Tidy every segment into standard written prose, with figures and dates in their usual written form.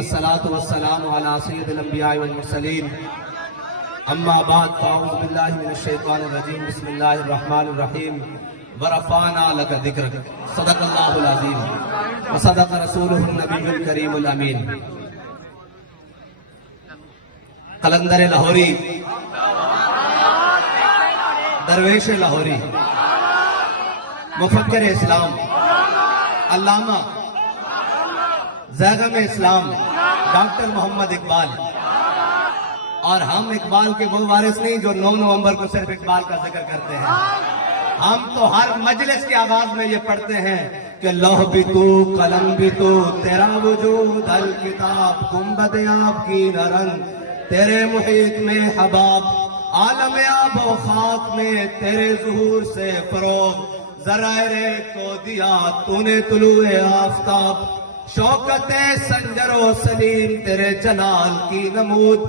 والصلاة والسلام على سید الانبیاء والمرسلین اما بعد فاعوذ باللہ من الشیطان الرجیم بسم اللہ الرحمن الرحیم ورفعنا لک ذکرک صدق اللہ العظیم وصدق رسولہ النبی الکریم الامین۔ قلندر لاہوری، درویش لاہوری، مفکر اسلام، علامہ زیغم اسلام ڈاکٹر محمد اقبال۔ اور ہم اقبال کے وہ وارث نہیں جو 9 نومبر کو صرف اقبال کا ذکر کرتے ہیں، ہم تو ہر مجلس کے آغاز میں یہ پڑھتے ہیں کہ لوح بھی تو قلم بھی تو تیرا وجود الکتاب گنبد آب کی رنگ تیرے محیط میں حباب عالم آب و خاک میں تیرے ظہور سے فروغ ذرائع کو دیا تو نے طلوع آفتاب شوکت سنجر و سلیم تیرے جلال کی نمود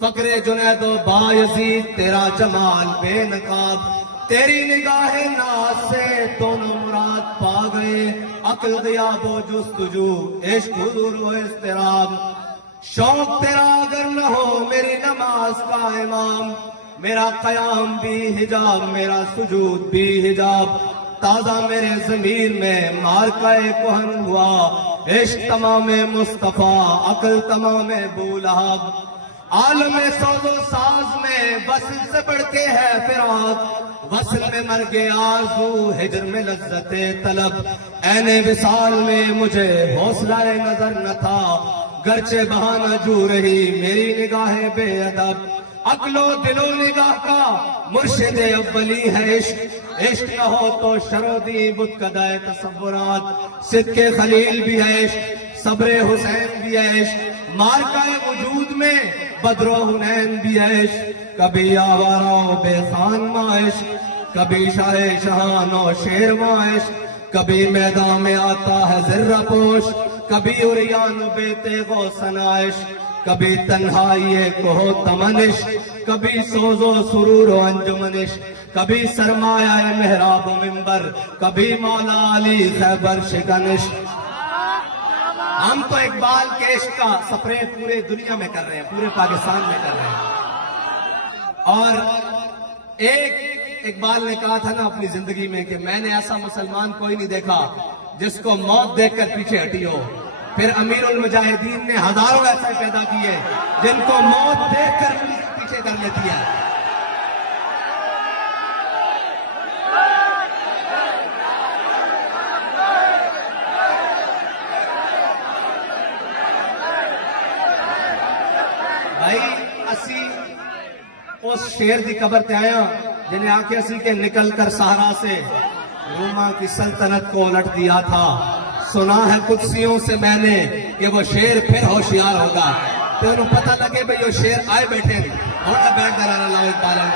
فقر جنید و بایزید تیرا جمال بے نقاب تیری نگاہ ناز سے دونوں مراد پا گئے عقل غیاب و جستجو عشق حضور و اضطراب شوق تیرا اگر نہ ہو میری نماز کا امام میرا قیام بھی حجاب میرا سجود بھی حجاب تازہ میرے ضمیر میں مارکہ کہن ہوا عشق تمام مصطفیٰ عقل تمام بولہب عالم سوز و ساز میں وصل سے بڑھ کے ہے فراق وصل میں مرگ آرزو ہجر میں لذت طلب عین وصال میں مجھے حوصلہ نظر نہ تھا گرچہ بہانہ جو رہی میری نگاہ بے ادب عقل و دل و نگاہ کا مرشد اولی ہے عشق عشق نہ ہو تو شرودی بت کدائے تصورات صدق خلیل بھی ہے عشق صبر حسین بھی ہے عشق مارکہ وجود میں بدر و حنین بھی ہے عشق کبھی آوارہ و بے خان ماں عشق کبھی شاہ شہان و شیر ماں عشق کبھی میدان میں آتا ہے ذرہ پوش کبھی عریان و بے تیغ و ثنا عشق کبھی تنہائی کوہ تمنش کبھی سوز و سرور و انجمنش کبھی سرمایہ محراب و منبر کبھی مولا علی خیبر شکنش ہم تو اقبال کے عشق کا سپرے پورے دنیا میں کر رہے ہیں پورے پاکستان میں کر رہے ہیں اور ایک اقبال نے کہا تھا نا اپنی زندگی میں کہ میں نے ایسا مسلمان کوئی نہیں دیکھا جس کو موت دیکھ کر پیچھے ہٹی ہو پھر امیر المجاہدین نے ہزاروں ایسے پیدا کیے جن کو موت دیکھ کر پیچھے کر لیتی ہے بھائی اسی اس شیر دی قبر تے آیا جنہیں آنکھیں اسی کے نکل کر صحرا سے روما کی سلطنت کو الٹ دیا تھا سنا ہے قدسیوں سے میں نے کہ وہ شیر پھر ہوشیار ہوگا تو انہوں پتہ لگے بھئی وہ شیر آئے بیٹھے ہونا بیٹھ دران اللہ تعالیٰ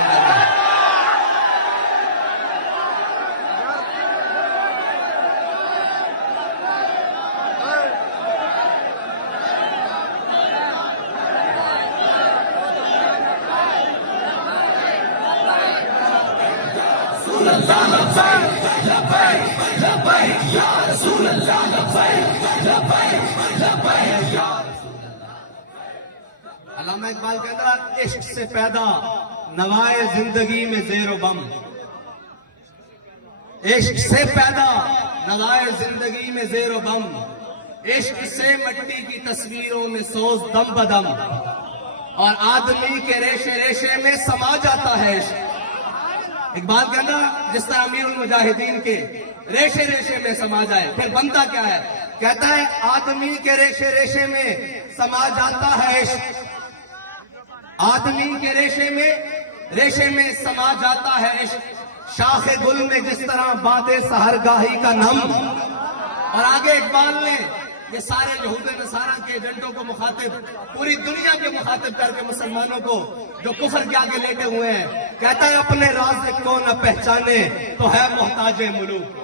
علامہ اقبال کہتا ہے عشق سے پیدا نوائے زندگی میں زیر و بم عشق سے پیدا نوائے زندگی میں زیر و بم عشق سے مٹی کی تصویروں میں سوز دم بدم اور آدمی کے ریشے ریشے میں سما جاتا ہے عشق اقبال کہنا جس طرح امیر المجاہدین کے ریشے ریشے میں سما جائے پھر بنتا کیا ہے کہتا ہے آدمی کے ریشے ریشے میں سما جاتا ہے عشق آدمی کے ریشے میں سما جاتا ہے عشق شاخ گل میں جس طرح باد سحرگاہی کا نم اور آگے اقبال نے یہ سارے یہود نصارہ کے ایجنٹوں کو مخاطب پوری دنیا کے مخاطب کر کے مسلمانوں کو جو کفر کے آگے لیٹے ہوئے ہیں کہتا ہے اپنے رازق کو نہ پہچانے تو ہے محتاج ملوک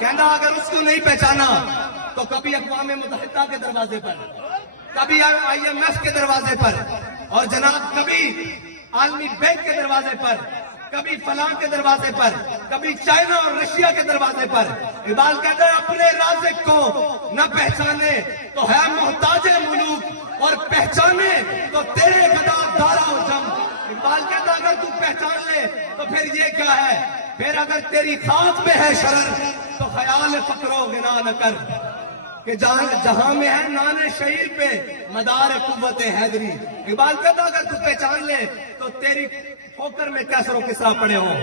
کہنا اگر اس کو نہیں پہچانا تو کبھی اقوام متحدہ کے دروازے پر کبھی IMF کے دروازے پر اور جناب کبھی عالمی بینک کے دروازے پر کبھی فلاں کے دروازے پر کبھی چائنا اور رشیا کے دروازے پر اقبال کہتا ہے اپنے رازق کو نہ پہچانے تو ہے محتاج ملوک پہچانے تو تیرے گدا دارا و جم. اقبال کہتا اگر تو پہچان لے تو پھر یہ کیا ہے, پھر اگر تیری خاک میں ہے شرر تو خیال فقر و غنا نہ کر, کہ جہاں میں ہے نان شہیر پہ مدار قوت حیدری. اقبال کہتا اگر تو پہچان لے تو تیری ٹھوکر میں کیسر و کسرا پڑے ہو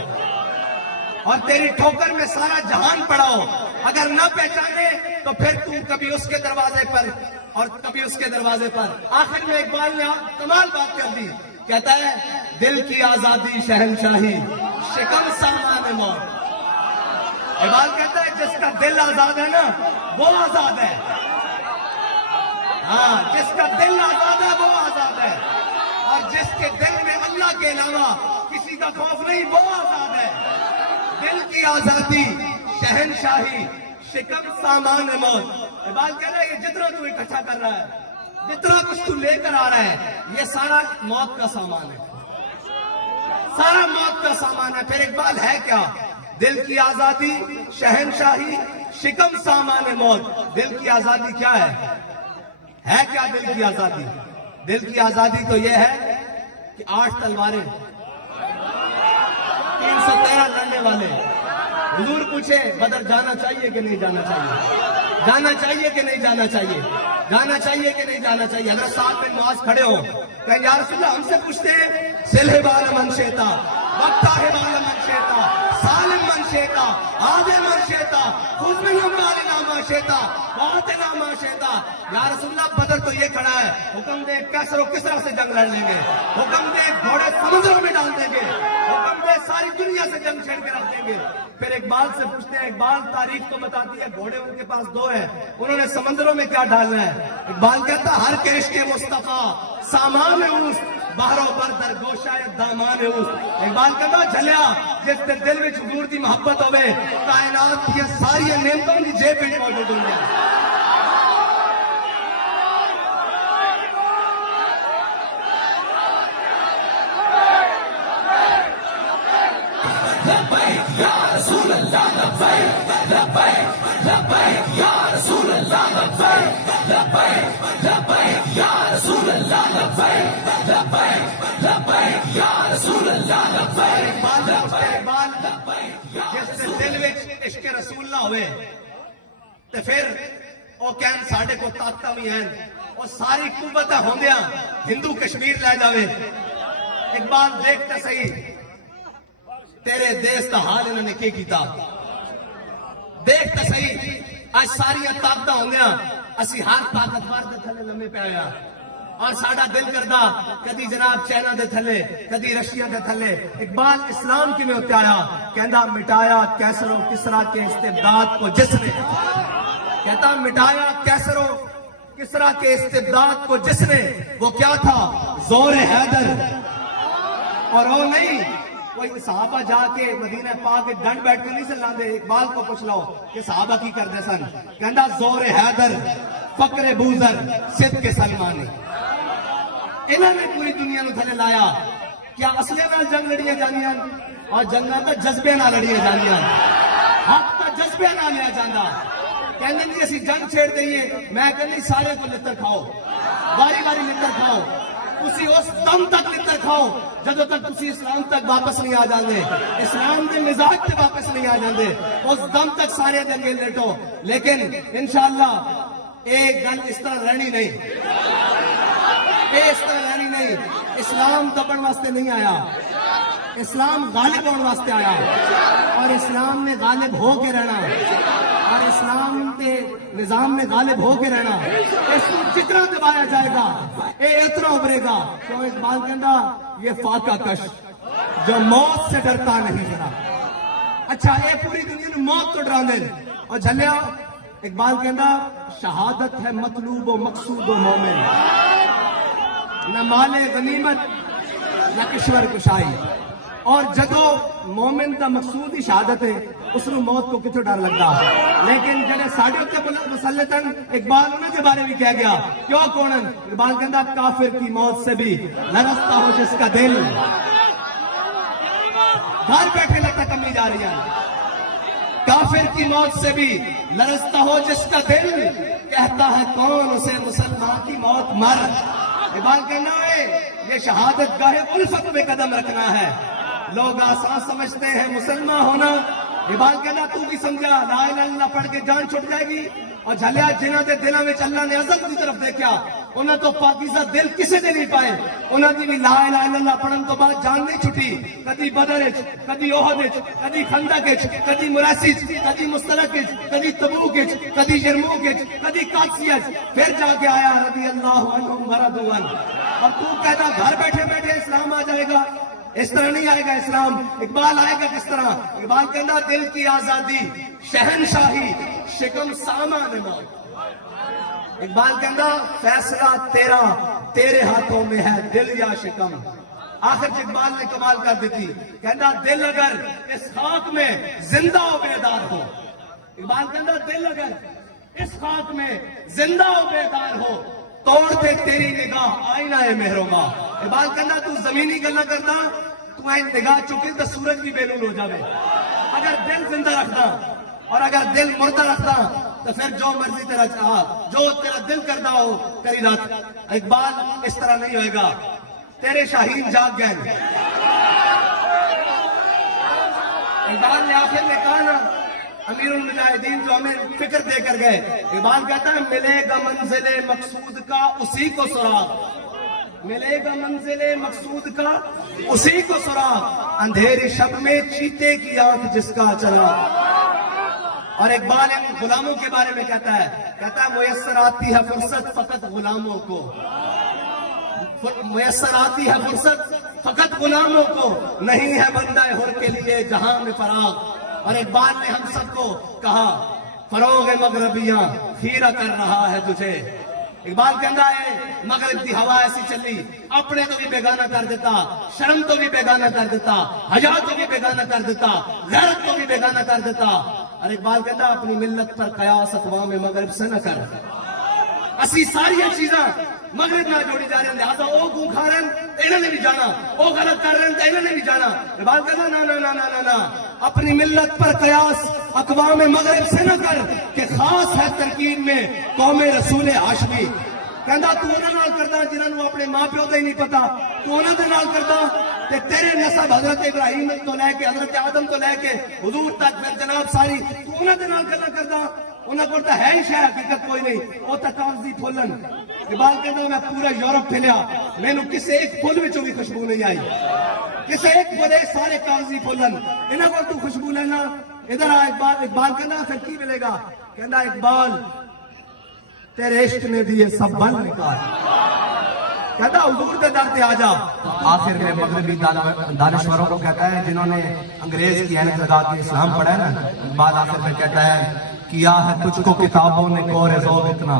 اور تیری ٹھوکر میں سارا جہان پڑا ہو. اگر نہ پہچانے تو پھر تم کبھی اس کے دروازے پر اور کبھی اس کے دروازے پر. آخر میں اقبال نے کمال بات کر دی, کہتا ہے دل کی آزادی شہنشاہی شکم سامان موت. اقبال کہتا ہے جس کا دل آزاد ہے نا وہ آزاد ہے. ہاں, جس کا دل آزاد ہے وہ آزاد ہے, اور جس کے دل میں اللہ کے علاوہ کسی کا خوف نہیں وہ آزاد ہے. دل کی آزادی شہنشاہی شکم سامان موت. اقبال کہہ رہا ہے یہ جتنا تو اکٹھا کر رہا ہے, جتنا کچھ تو لے کر آ رہا ہے, یہ سارا موت کا سامان ہے, سارا موت کا سامان ہے. پھر اقبال ہے کیا؟ دل کی آزادی شہنشاہی شکم سامان موت. دل کی آزادی کیا ہے کیا دل کی آزادی؟ دل کی آزادی تو یہ ہے کہ 8 تلواریں 313 لڑنے والے. حضور پوچھے بدر جانا چاہیے کہ نہیں جانا چاہیے, جانا چاہیے کہ نہیں جانا چاہیے, جانا چاہیے کہ نہیں جانا چاہیے. حضرت صاحب بن معاذ کھڑے ہو کہ یا رسول اللہ ہم سے پوچھتے ہیں سلح بال من شیتا وقتا ہے بال من شیتا سالم من شیتا آدھے من شیتا خود میں ہم بال ناما شیتا بات ناما شیتا. یا رسول اللہ بدر تو یہ کھڑا ہے, حکم دے کیسر و کس طرح سے جنگ لڑ لیں گے, حکم دے گھوڑے سمندروں میں ڈال دیں گے, حکم دے ساری دنیا سے جنگ چھیڑ کے رکھ دیں گے. پھر اقبال سے پوچھتے ہیں, اقبال تاریخ تو بتاتی ہے گھوڑے ان کے پاس 2 ہیں, انہوں نے سمندروں میں کیا ڈالنا ہے؟ اقبال کہتا ہر کیش کے مصطفیٰ سامان اوس باہروں پر در گوشہ دامان اوس. اقبال کہتا جھلیا جس کے دل میں حضور دی محبت ہوئے کائنات کی ساری نعمتوں کی جیب میں موجود ہوں گے. جس دل میں عشق رسول نہ ہوئے تو پھر وہ کہن ساڑھے کو طاقتہ بھی ہیں اور ساری قوتیں ہوندیاں ہندو کشمیر لے جاوے. اقبال دیکھتے صحیح تیرے دیس کا حال انہوں نے کیتا, دیکھتے صحیح آج ساری طاقتیں ہوندیاں اسی ہر طاقتور دے تھلے لمے پہ آیا, اور ساڑھا دل کردہ کدی جناب چائنا دے تھلے کدی رشیا دے تھلے. اقبال اسلام کی میں ہوتے آیا, کہندہ مٹایا کیسر و کسرا کے استبداد کو جس نے, کہتا مٹایا کیسر و کسرا کے استبداد کو جس نے, وہ کیا تھا زور حیدر. اور وہ نہیں کوئی صحابہ جا کے مدینہ پاک کے ڈنڈ بیٹھ کے نہیں سے لاندے. اقبال کو پوچھ لو کہ صحابہ کی کر دے سن, کہندہ زور حیدر فقر بوزر صدق کے سلمانی. انہوں نے پوری دنیا نو تھلے لایا. کیا اصلے نال جنگ لڑیاں جانیاں اور جنگاں تے جذبے نال لڑیاں جانیاں, حق تے جذبے نال لیا جاندا. کہندے جی اسی جنگ چھیڑ دئیے, میں کہندی سارے کو لتر کھاؤ, باری باری لتر کھاؤ, تسی اس دم تک لتر کھاؤ جدو تک تسی اسلام تک واپس نہیں آ جاندے, اسلام دے مزاج تے واپس نہیں آ جاندے, اس دم تک سارے دے اگے لیٹو. لیکن انشاءاللہ ایک گل اس طرح رہنی نہیں, اس طرح رہنی نہیں. اسلام دبن واسطے نہیں آیا, اسلام غالب ہونے واسطے آیا, اور اسلام نے غالب ہو کے رہنا, اور اسلام کے نظام میں غالب ہو کے رہنا. اس کو جتنا دبایا جائے گا یہ اتنا ابھرے گا. تو اقبال کہندا یہ فاقہ کش جو موت سے ڈرتا نہیں ذرا. اچھا یہ پوری دنیا نے موت تو ڈرا دے, اور جھلیا اقبال کہندا شہادت ہے مطلوب و مقصود و مومن, نہ مال غنیمت نہ کشور کشائی. اور جدو مومن کا مقصود ہی شہادت ہے اس نے موت کو کتنے ڈر لگتا. لیکن جڑے ساڑھے اتنے مسلطن اقبال انہوں کے بارے میں کہہ گیا کیوں کونن, اقبال کہندا کافر کی موت سے بھی لرزتا ہو جس کا دل. گھر بیٹھے لگتا کمی جا رہی ہے. کافر کی موت سے بھی لرزتا ہو جس کا دل, کہتا ہے کون اسے مسلمان کی موت مر. اقبال کہنا ہے یہ شہادت گاہ الفت میں قدم رکھنا ہے. لوگ آسان سمجھتے ہیں مسلمان ہونا. اقبال کہنا تو بھی سمجھا لا الہ الا اللہ پڑھ کے جان چھٹ جائے گی. اور جھلیا جنہاں دے دلوں میں اللہ نے عزت کی طرف دیکھا, انہاں تو پاکیزہ دل کسے دے نہیں پائے. انہاں دی بھی لا الہ الا اللہ پڑھن تو بعد جان نہیں چھٹی. کدی بدر وچ, کدی احد وچ, کدی خندق وچ, کدی مراسی وچ, کدی مستلق وچ, کدی تبوک وچ, کدی یرموک وچ, کدی قادسیہ وچ, پھر جا کے آیا رضی اللہ عنہم ورضوا عنہ. اور تو کہتا گھر بیٹھے بیٹھے اسلام آ جائے گا. اس طرح نہیں آئے گا اسلام. اقبال آئے گا کس طرح؟ اقبال کہنا دل کی آزادی, شہنشاہی, شکم سامان موت. اقبال کہنا فیصلہ تیرا, تیرے ہاتھوں میں ہے دل یا شکم. آخر اقبال نے کمال کر دیتی, کہنا دل اگر اس خاک میں زندہ و بیدار ہو. اقبال کہنا دل اگر اس خاک میں زندہ و بیدار ہو, توڑ دے تیری نگاہ آئینہ مہروبا. اقبال کہنا تو زمینی گلا کرنا, تو نگاہ چکی تو سورج بھی بیرون ہو جاوے. اگر دل زندہ رکھنا اور اگر دل مردہ رکھنا تو پھر جو مرضی تیرا چاہا, جو تیرا دل کرتا ہو کری رات. اقبال اس طرح نہیں ہوئے گا. تیرے شاہین جاگ گئے. اقبال نے آخر میں کہا نا, امیر المجاہدین جو ہمیں فکر دے کر گئے, اقبال کہتا ہے ملے گا منزل مقصود کا اسی کو سراغ. ملے گا منزل مقصود کا اسی کو سراغ, اندھیری شب میں چیتے کی آنکھ جس کا چلا. اور اقبال ان غلاموں کے بارے میں کہتا ہے میسر آتی ہے فرصت فقط غلاموں کو. میسر آتی ہے فرصت فقط غلاموں کو, نہیں ہے بندہ حر کے لیے جہاں میں فراغ. اور اقبال نے ہم سب کو کہا فروغ مغربیاں خیرہ کر رہا ہے تجھے. اقبال کہنا ہے مغرب کی ہوا ایسی چلی, اپنے تو بھی بیگانہ کر دیتا, شرم تو بھی بیگانہ کر دیتا, حیا تو بھی بیگانہ کر دیتا, غیرت تو بھی بیگانہ کر دیتا. اور اقبال کہتا اپنی ملت پر قیاس اقوام مغرب سے نہ کر. اسی ساری چیزاں مغرب نہ جوڑی جا رہے ہیں, لہٰذا وہ گو کھا رہے ہیں انہوں نے بھی جانا, وہ غلط کر رہے ہیں انہوں نے بھی جانا. اقبال کہتا نا نا نا نا نا, اپنی ملت پر قیاس اقوام مغرب سے نہ کر کہ خاص ہے ترکیب میں قوم رسول ہاشمی. کہندا تو انہاں نال کردا جنہاں نوں اپنے ماں پیو دا ہی نہیں پتا, تو انہاں دے نال کردا تے تیرے نسب حضرت ابراہیم تو لے کے حضرت آدم تو لے کے حضور تک پھر جناب ساری تو انہاں دے نال گلاں کردا. انہاں کول تے ہے ہی شے حقیقت کوئی نہیں, او تے کاغذی پھولن. اقبال کہندا میں پورا یورپ پھیلیا, مینوں کسے ایک پھول وچوں بھی خوشبو نہیں آئی. کسے ایک پھولے سارے کاغذی پھولن, انہاں کول تو خوشبو لینا. ادھر آ اقبال کہندا پھر کی ملے گا؟ کہندا اقبال تیرے عشق نے بھی یہ سب بن نکال. کہتا حضور کے در پہ آ جا. آخر میں مغربی دانشوروں کو کہتا ہے جنہوں نے انگریز کی عینت لگا کے اسلام پڑھا ہے نا, بعد آخر میں کہتا ہے کیا ہے تجھ کو کتابوں نے کور ذوق اتنا.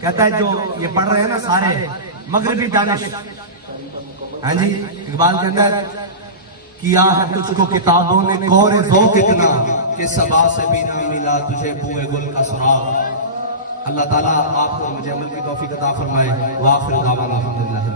کہتا ہے جو یہ پڑھ رہے ہیں نا سارے مغربی دانش, ہاں جی, اقبال کہتا ہے کیا ہے تجھ کو کتابوں نے کور ذوق اتنا کہ صبا سے بھی نہ ملا تجھے بوئے گل کا سراغ. اللہ تعالیٰ آپ کو مجھے عمل کی توفیق عطا فرمائے. وآخر دعوانا الحمدللہ.